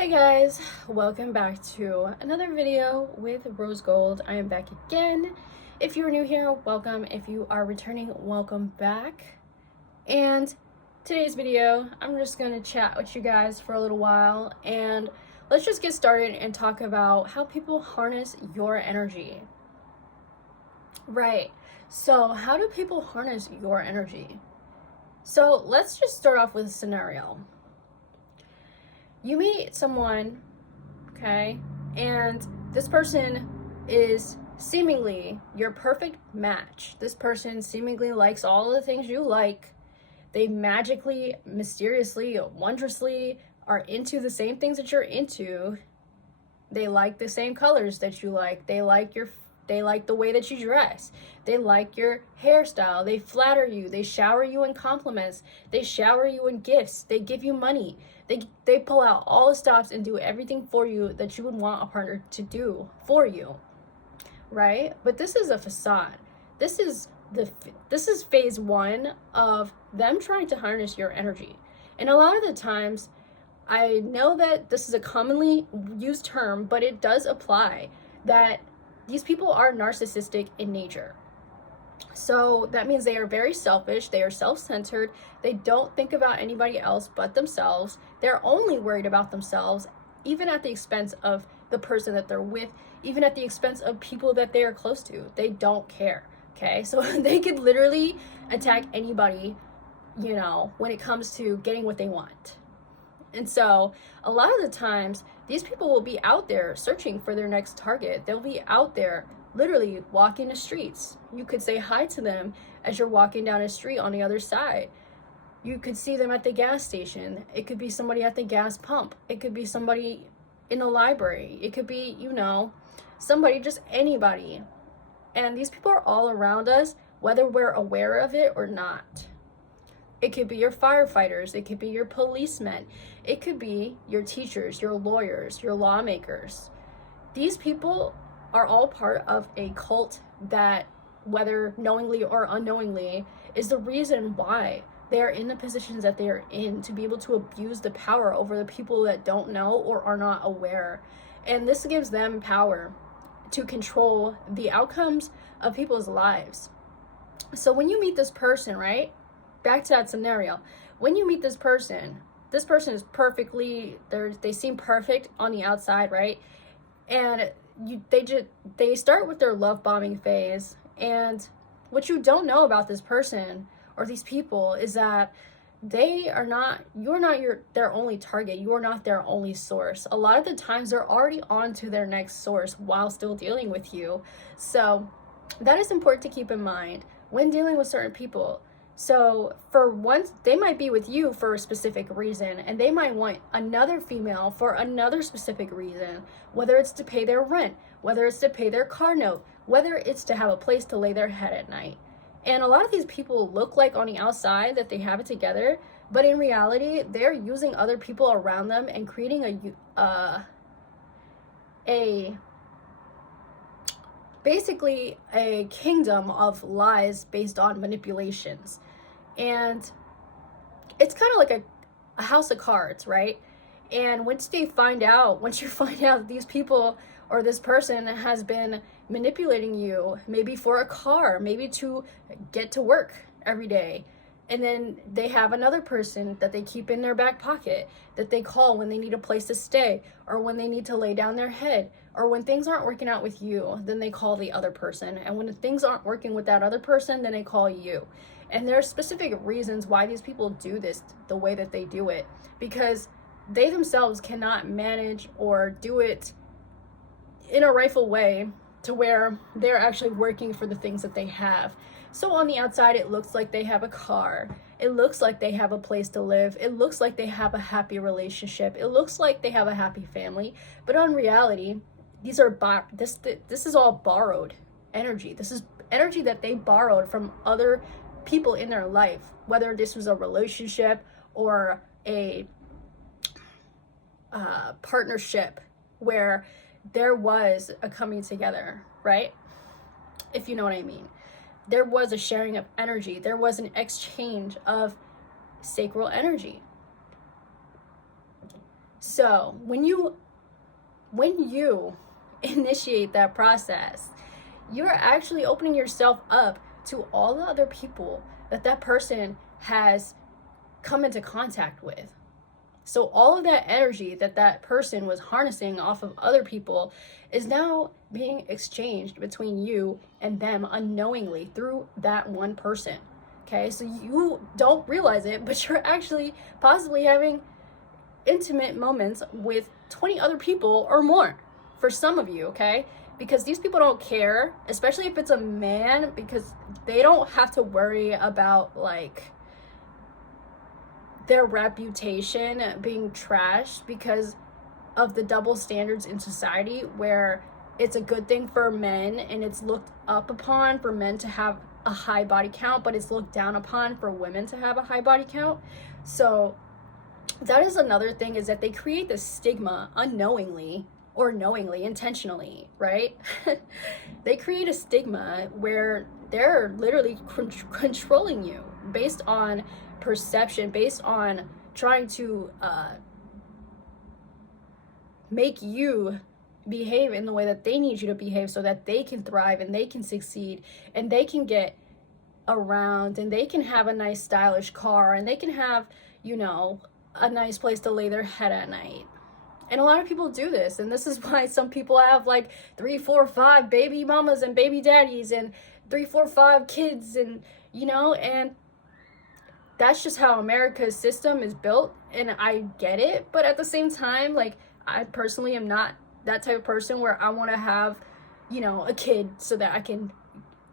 Hi guys, welcome back to another video with Rose Gold. I am back again. If you're new here, welcome. If you are returning, welcome back. And today's video, I'm just going to chat with you guys for a little while and let's just get started and talk about how people harness your energy. Right. So, how do people harness your energy? So, let's just start off with a scenario. You meet someone, okay, and this person is seemingly your perfect match. This person seemingly likes all the things you like. They magically, mysteriously, wondrously are into the same things that you're into. They like the same colors that you like. They like the way that you dress. They like your hairstyle. They flatter you. They shower you in compliments. They shower you in gifts. They give you money. They pull out all the stops and do everything for you that you would want a partner to do for you. Right? But this is a facade. This is phase one of them trying to harness your energy. And a lot of the times, I know that this is a commonly used term, but it does apply that these people are narcissistic in nature. So that means they are very selfish, they are self-centered, they don't think about anybody else but themselves. They're only worried about themselves, even at the expense of the person that they're with, even at the expense of people that they are close to. They don't care, okay? So they could literally attack anybody, when it comes to getting what they want. And so a lot of the times, these people will be out there searching for their next target. They'll be out there literally walking the streets. You could say hi to them as you're walking down a street on the other side. You could see them at the gas station. It could be somebody at the gas pump. It could be somebody in the library. It could be, somebody, just anybody. And these people are all around us, whether we're aware of it or not. It could be your firefighters. It could be your policemen. It could be your teachers, your lawyers, your lawmakers. These people are all part of a cult that, whether knowingly or unknowingly, is the reason why they are in the positions that they are in, to be able to abuse the power over the people that don't know or are not aware. And this gives them power to control the outcomes of people's lives. So when you meet this person, right? Back to that scenario. When you meet this person is perfectly, they seem perfect on the outside, right? And they start with their love bombing phase. And what you don't know about this person or these people is that you're not their only target. You're not their only source. A lot of the times they're already on to their next source while still dealing with you. So that is important to keep in mind when dealing with certain people. So for once, they might be with you for a specific reason, and they might want another female for another specific reason, whether it's to pay their rent, whether it's to pay their car note, whether it's to have a place to lay their head at night. And a lot of these people look like on the outside that they have it together, but in reality, they're using other people around them and creating basically a kingdom of lies based on manipulations. And it's kind of like a house of cards, right? And once you find out that these people or this person has been manipulating you, maybe for a car, maybe to get to work every day, and then they have another person that they keep in their back pocket that they call when they need a place to stay, or when they need to lay down their head, or when things aren't working out with you, then they call the other person. And when things aren't working with that other person, then they call you. And there are specific reasons why these people do this the way that they do it, because they themselves cannot manage or do it in a rightful way to where they're actually working for the things that they have. So on the outside, it looks like they have a car. It looks like they have a place to live. It looks like they have a happy relationship. It looks like they have a happy family. But on reality, this is all borrowed energy. This is energy that they borrowed from other people in their life, whether this was a relationship or a partnership where there was a coming together, right? If you know what I mean. There was a sharing of energy. There was an exchange of sacral energy. So when you initiate that process, you're actually opening yourself up to all the other people that person has come into contact with. So all of that energy that person was harnessing off of other people is now being exchanged between you and them unknowingly through that one person. Okay, so you don't realize it, but you're actually possibly having intimate moments with 20 other people or more for some of you, okay? Because these people don't care, especially if it's a man, because they don't have to worry about like their reputation being trashed because of the double standards in society, where it's a good thing for men and it's looked up upon for men to have a high body count, but it's looked down upon for women to have a high body count. So that is another thing, is that they create this stigma unknowingly or knowingly, intentionally, right? They create a stigma where they're literally controlling you based on perception, based on trying to make you behave in the way that they need you to behave so that they can thrive and they can succeed and they can get around and they can have a nice stylish car and they can have, you know, a nice place to lay their head at night. And a lot of people do this, and this is why some people have like 3, 4, 5 baby mamas and baby daddies and 3, 4, 5 kids, and you know, and that's just how America's system is built, and I get it. But at the same time, like, I personally am not that type of person where I want to have, you know, a kid so that I can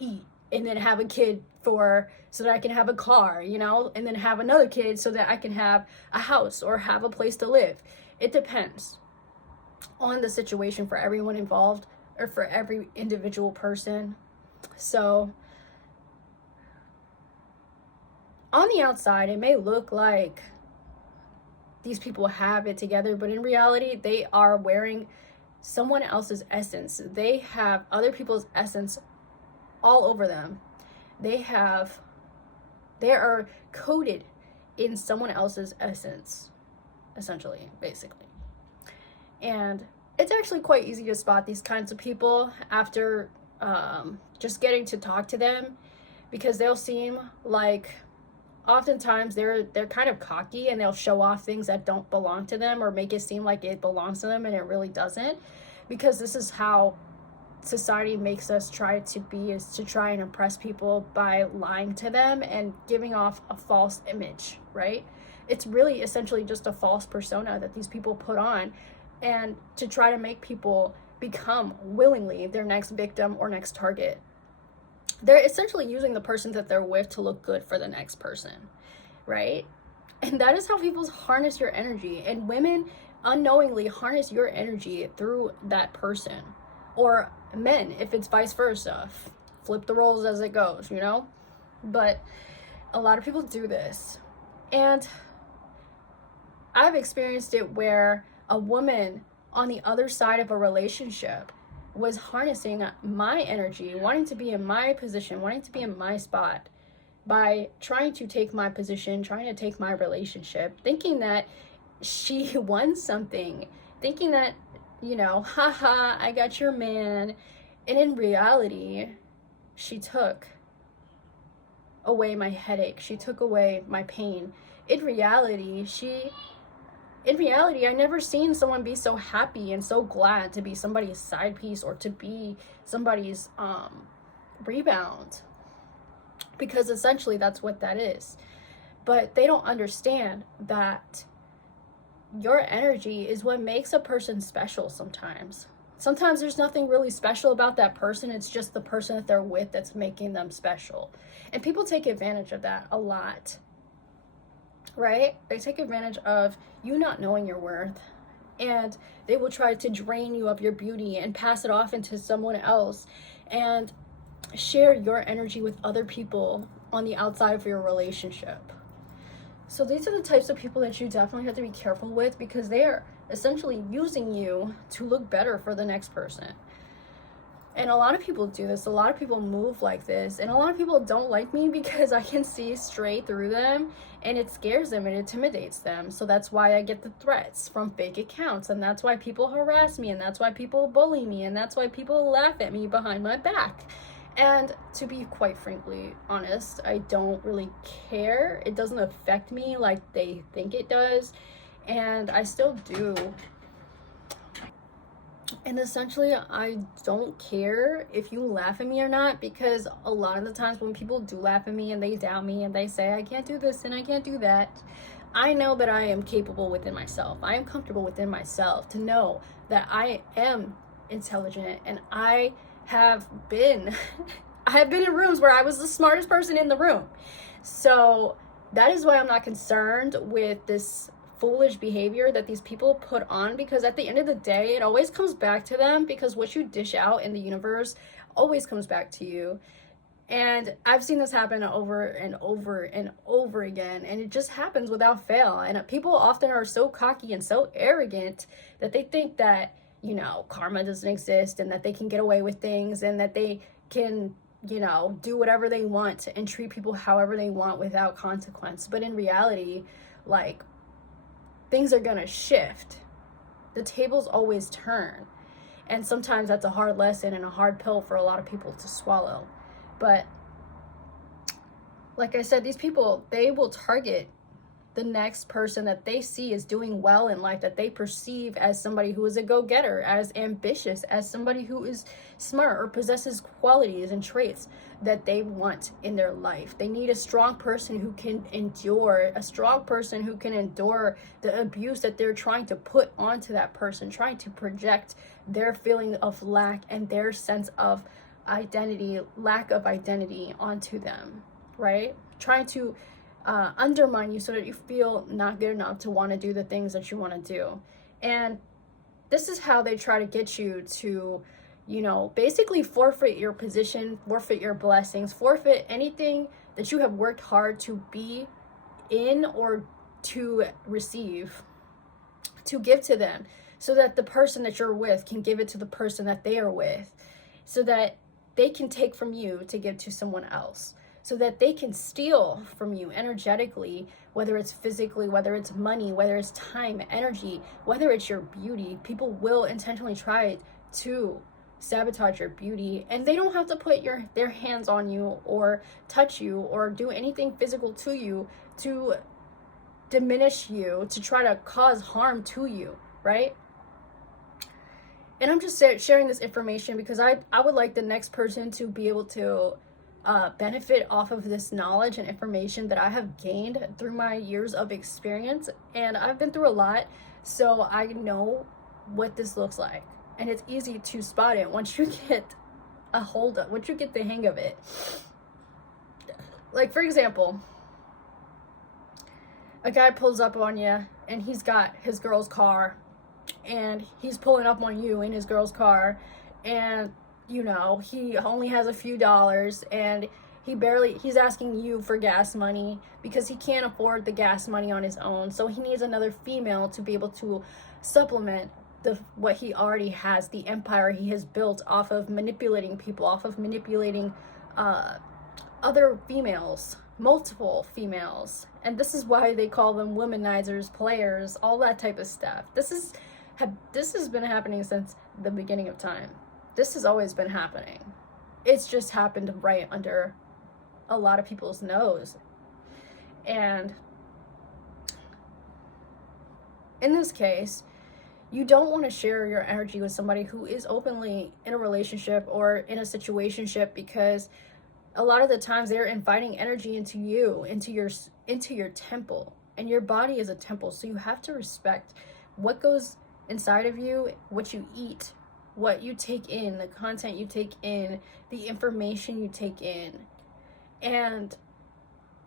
eat, and then have a kid so that I can have a car, you know, and then have another kid so that I can have a house or have a place to live. It depends on the situation for everyone involved, or for every individual person. So on the outside, it may look like these people have it together, but in reality, they are wearing someone else's essence. They have other people's essence all over them. They are coated in someone else's essence, essentially, basically. And it's actually quite easy to spot these kinds of people after just getting to talk to them, because they'll seem like, oftentimes they're kind of cocky and they'll show off things that don't belong to them or make it seem like it belongs to them, and it really doesn't, because this is how society makes us try to be, is to try and impress people by lying to them and giving off a false image, right? It's really essentially just a false persona that these people put on, and to try to make people become willingly their next victim or next target. They're essentially using the person that they're with to look good for the next person, right? And that is how people harness your energy, and women unknowingly harness your energy through that person, or men if it's vice versa. Flip the roles as it goes, you know? But a lot of people do this, and I've experienced it where a woman on the other side of a relationship was harnessing my energy, wanting to be in my position, wanting to be in my spot, by trying to take my position, trying to take my relationship, thinking that she won something, thinking that, you know, haha, I got your man. And in reality, she took away my headache. She took away my pain. In reality, I never seen someone be so happy and so glad to be somebody's side piece or to be somebody's rebound, because essentially that's what that is. But they don't understand that your energy is what makes a person special sometimes. Sometimes there's nothing really special about that person. It's just the person that they're with that's making them special. And people take advantage of that a lot, right? They take advantage of you not knowing your worth, and they will try to drain you of your beauty and pass it off into someone else and share your energy with other people on the outside of your relationship. So these are the types of people that you definitely have to be careful with, because they are essentially using you to look better for the next person. And a lot of people do this. A lot of people move like this. And a lot of people don't like me because I can see straight through them, and it scares them and intimidates them. So that's why I get the threats from fake accounts. And that's why people harass me. And that's why people bully me. And that's why people laugh at me behind my back. And to be quite frankly honest, I don't really care. It doesn't affect me like they think it does. And I still do. And essentially, I don't care if you laugh at me or not, because a lot of the times when people do laugh at me and they doubt me and they say, I can't do this and I can't do that, I know that I am capable within myself. I am comfortable within myself to know that I am intelligent, and I have been in rooms where I was the smartest person in the room. So that is why I'm not concerned with this foolish behavior that these people put on, because at the end of the day, it always comes back to them, because what you dish out in the universe always comes back to you. And I've seen this happen over and over and over again, and it just happens without fail. And people often are so cocky and so arrogant that they think that, you know, karma doesn't exist, and that they can get away with things, and that they can, you know, do whatever they want and treat people however they want without consequence. But in reality, like, things are gonna shift. The tables always turn. And sometimes that's a hard lesson and a hard pill for a lot of people to swallow. But like I said, these people, they will target the next person that they see is doing well in life, that they perceive as somebody who is a go-getter, as ambitious, as somebody who is smart or possesses qualities and traits that they want in their life. They need a strong person who can endure, a strong person who can endure the abuse that they're trying to put onto that person, trying to project their feeling of lack and their sense of identity, lack of identity onto them, right? Trying to undermine you so that you feel not good enough to want to do the things that you want to do. And this is how they try to get you to, you know, basically forfeit your position, forfeit your blessings, forfeit anything that you have worked hard to be in or to receive, to give to them, so that the person that you're with can give it to the person that they are with, so that they can take from you to give to someone else, so that they can steal from you energetically, whether it's physically, whether it's money, whether it's time, energy, whether it's your beauty. People will intentionally try to sabotage your beauty, and they don't have to put their hands on you or touch you or do anything physical to you to diminish you, to try to cause harm to you, right? And I'm just sharing this information because I would like the next person to be able to benefit off of this knowledge and information that I have gained through my years of experience. And I've been through a lot, so I know what this looks like. And it's easy to spot it once you get once you get the hang of it. Like, for example, a guy pulls up on you and he's got his girl's car, and he's pulling up on you in his girl's car, and you know, he only has a few dollars, and he's asking you for gas money because he can't afford the gas money on his own. So he needs another female to be able to supplement what he already has, the empire he has built off of manipulating people, off of manipulating other females, multiple females. And this is why they call them womanizers, players, all that type of stuff. This has been happening since the beginning of time. This has always been happening. It's just happened right under a lot of people's nose. And in this case, you don't want to share your energy with somebody who is openly in a relationship or in a situationship, because a lot of the times they're inviting energy into you, into your temple. And your body is a temple, so you have to respect what goes inside of you, what you eat, what you take in, the content you take in, the information you take in, and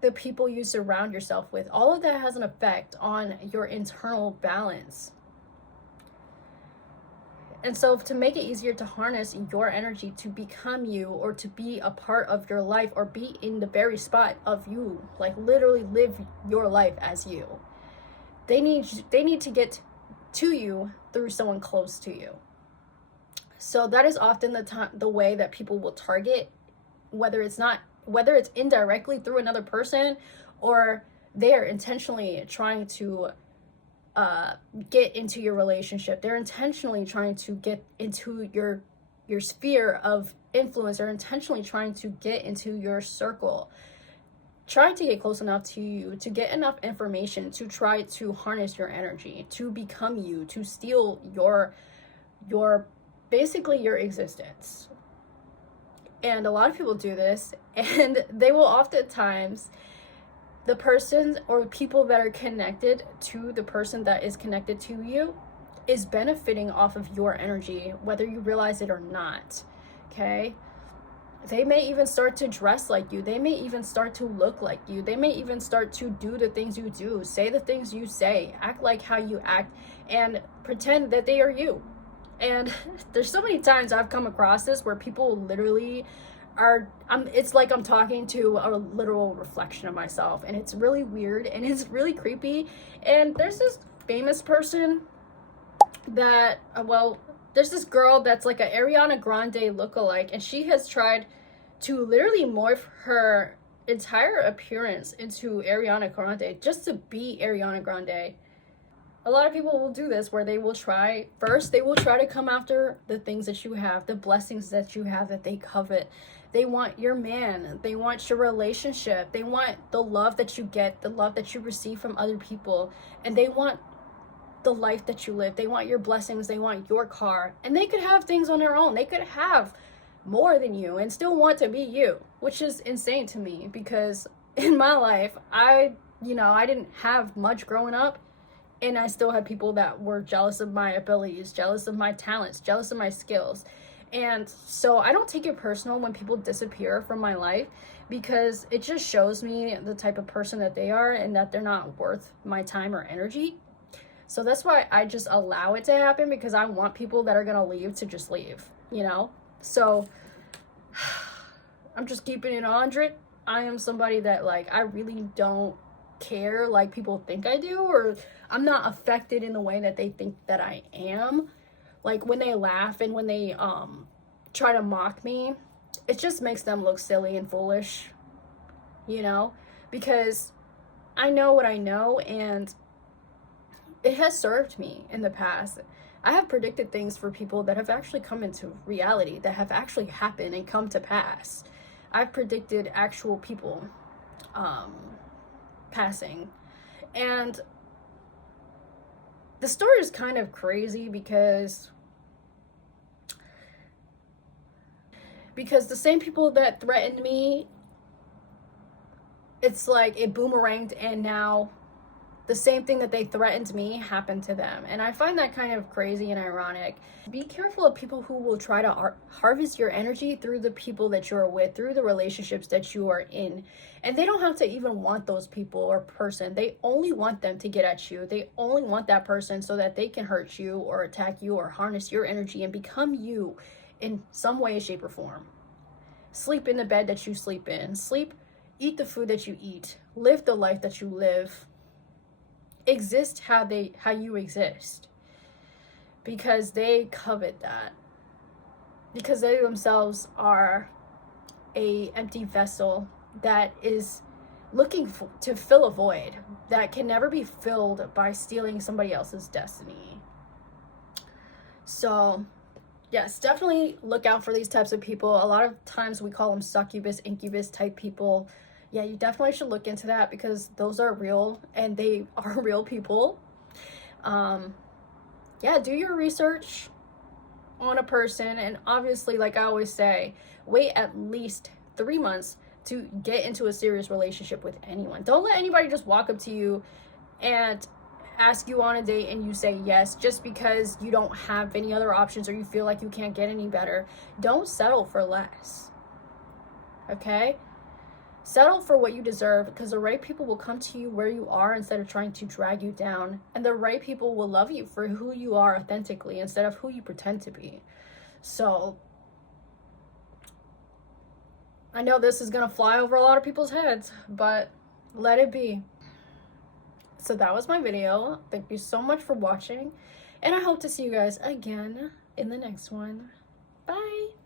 the people you surround yourself with. All of that has an effect on your internal balance. And so to make it easier to harness your energy to become you, or to be a part of your life, or be in the very spot of you, like literally live your life as you, they need to get to you through someone close to you. So that is often the way that people will target, whether it's indirectly through another person, or they are intentionally trying to get into your relationship. They're intentionally trying to get into your sphere of influence. They're intentionally trying to get into your circle, trying to get close enough to you, to get enough information, to try to harness your energy, to become you, to steal your basically your existence. And a lot of people do this, and they will oftentimes, the person or people that are connected to the person that is connected to you is benefiting off of your energy, whether you realize it or not. Okay? They may even start to dress like you. They may even start to look like you. They may even start to do the things you do, say the things you say, act like how you act, and pretend that they are you. And there's so many times I've come across this where people literally it's like I'm talking to a literal reflection of myself, and it's really weird and it's really creepy. And there's this famous person that, there's this girl that's like an Ariana Grande lookalike, and she has tried to literally morph her entire appearance into Ariana Grande just to be Ariana Grande. A lot of people will do this, where they will try to come after the things that you have, the blessings that you have that they covet. They want your man, they want your relationship, they want the love that you get, the love that you receive from other people, and they want the life that you live. They want your blessings, they want your car, and they could have things on their own. They could have more than you and still want to be you, which is insane to me, because in my life, I didn't have much growing up, and I still had people that were jealous of my abilities, jealous of my talents, jealous of my skills. And so I don't take it personal when people disappear from my life, because it just shows me the type of person that they are and that they're not worth my time or energy. So that's why I just allow it to happen, because I want people that are going to leave to just leave, So I'm just keeping it 100. I am somebody that, like, I really don't care like people think I do, or I'm not affected in the way that they think that I am. Like, when they laugh and when they try to mock me, it just makes them look silly and foolish, because I know what I know, and it has served me in the past. I have predicted things for people that have actually come into reality, that have actually happened and come to pass. I've predicted actual people passing. And the story is kind of crazy, because the same people that threatened me, it's like it boomeranged, and now the same thing that they threatened me happened to them. And I find that kind of crazy and ironic. Be careful of people who will try to harvest your energy through the people that you're with, through the relationships that you are in. And they don't have to even want those people or person. They only want them to get at you. They only want that person so that they can hurt you or attack you or harness your energy and become you in some way, shape, or form. Sleep in the bed that you sleep in. Eat the food that you eat. Live the life that you live. Exist how you exist, because they covet that, because they themselves are a empty vessel that is looking to fill a void that can never be filled by stealing somebody else's destiny. So yes, definitely look out for these types of people. A lot of times we call them succubus, incubus type people. Yeah, you definitely should look into that, because those are real, and they are real people. Yeah, do your research on a person, and obviously, like I always say, wait at least 3 months to get into a serious relationship with anyone. Don't let anybody just walk up to you and ask you on a date and you say yes just because you don't have any other options or you feel like you can't get any better. Don't settle for less. Okay? Settle for what you deserve, because the right people will come to you where you are instead of trying to drag you down. And the right people will love you for who you are authentically instead of who you pretend to be. So I know this is going to fly over a lot of people's heads, but let it be. So that was my video. Thank you so much for watching, and I hope to see you guys again in the next one. Bye.